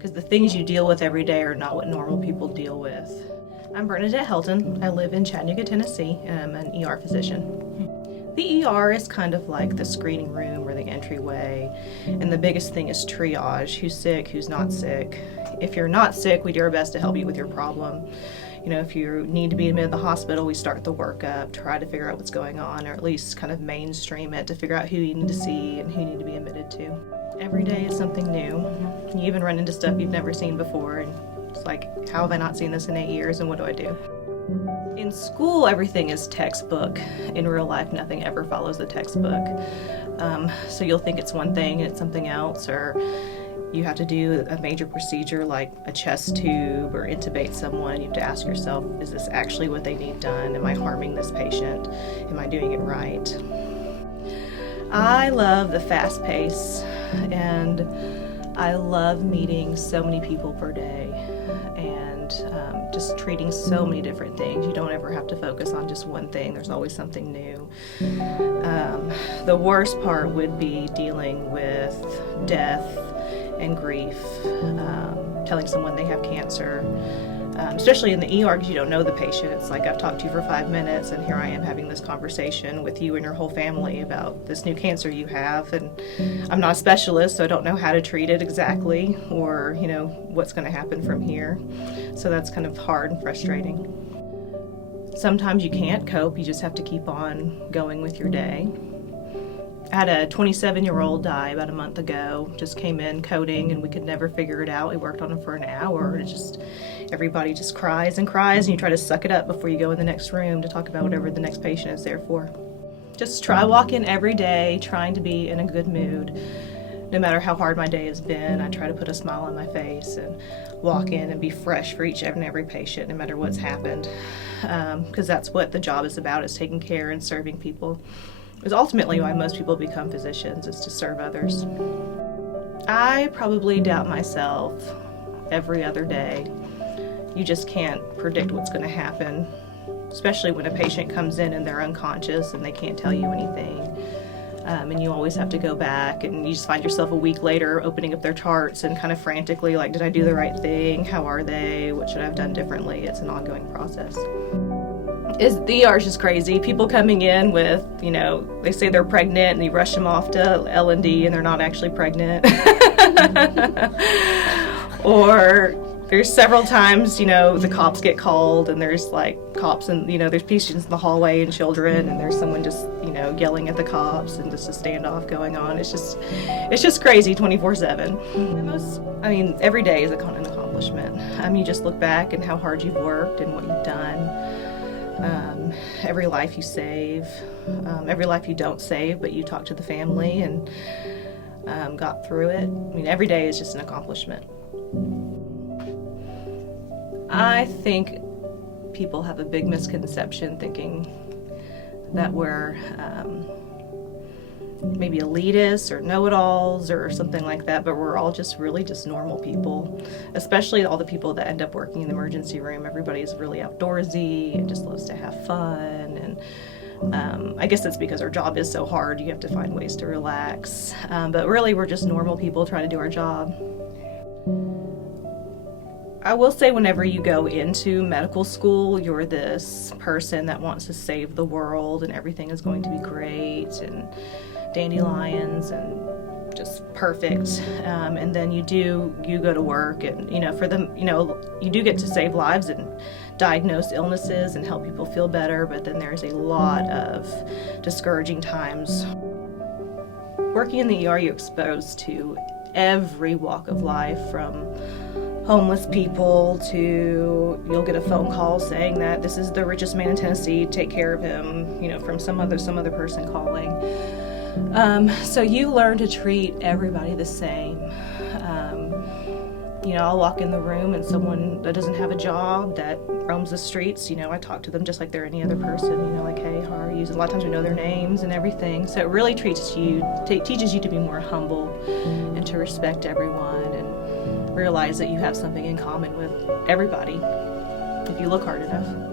because the things you deal with every day are not what normal people deal with. I'm Bernadette Helton. I live in Chattanooga, Tennessee, and I'm an ER physician. The ER is kind of like the screening room or the entryway, and the biggest thing is triage: who's sick, who's not sick. If you're not sick, we do our best to help you with your problem. You know, if you need to be admitted to the hospital, we start the workup, try to figure out what's going on, or at least kind of mainstream it to figure out who you need to see and who you need to be admitted to. Every day is something new. You even run into stuff you've never seen before, and it's like, how have I not seen this in 8 years, and what do I do? In school, everything is textbook. In real life, nothing ever follows the textbook. So you'll think it's one thing and it's something else, or you have to do a major procedure like a chest tube or intubate someone. You have to ask yourself, is this actually what they need done? Am I harming this patient? Am I doing it right? I love the fast pace, and I love meeting so many people per day and just treating so many different things. You don't ever have to focus on just one thing. There's always something new. The worst part would be dealing with death and grief, telling someone they have cancer, especially in the ER because you don't know the patient. It's like, I've talked to you for 5 minutes and here I am having this conversation with you and your whole family about this new cancer you have, and I'm not a specialist, so I don't know how to treat it exactly, or you know what's going to happen from here. So that's kind of hard and frustrating. Sometimes you can't cope, you just have to keep on going with your day. I had a 27-year-old die about a month ago. Just came in coding and we could never figure it out. We worked on him for an hour, and everybody just cries and cries, and you try to suck it up before you go in the next room to talk about whatever the next patient is there for. Just try walk in every day trying to be in a good mood. No matter how hard my day has been, I try to put a smile on my face and walk in and be fresh for each and every patient, no matter what's happened. Because that's what the job is about, is taking care and serving people. Is ultimately why most people become physicians, is to serve others. I probably doubt myself every other day. You just can't predict what's going to happen, especially when a patient comes in and they're unconscious and they can't tell you anything. And you always have to go back, and you just find yourself a week later opening up their charts and kind of frantically like, did I do the right thing? How are they? What should I have done differently? It's an ongoing process. The ER is just crazy. People coming in with, you know, they say they're pregnant and you rush them off to L&D and they're not actually pregnant. Or there's several times, you know, the cops get called and there's like cops and, you know, there's patients in the hallway and children, and there's someone just, you know, yelling at the cops and just a standoff going on. It's just crazy 24/7. Every day is an accomplishment. You just look back and how hard you've worked and what you've done. Every life you save, every life you don't save, but you talk to the family and got through it. Every day is just an accomplishment. I think people have a big misconception thinking that we're maybe elitists or know-it-alls or something like that, but we're all just really just normal people, especially all the people that end up working in the emergency room. Everybody's really outdoorsy and just loves to have fun, and I guess that's because our job is so hard. You have to find ways to relax, but really we're just normal people trying to do our job. I will say, whenever you go into medical school, you're this person that wants to save the world and everything is going to be great and dandelions and just perfect. And then you go to work, and for them, you do get to save lives and diagnose illnesses and help people feel better, but then there's a lot of discouraging times. Working in the ER, you're exposed to every walk of life, from homeless people to, you'll get a phone call saying that this is the richest man in Tennessee, take care of him, from some other person calling. So you learn to treat everybody the same. I'll walk in the room and someone that doesn't have a job, that roams the streets, I talk to them just like they're any other person, like, hey, how are you? A lot of times we know their names and everything. So it really teaches you to be more humble and to respect everyone and realize that you have something in common with everybody if you look hard enough.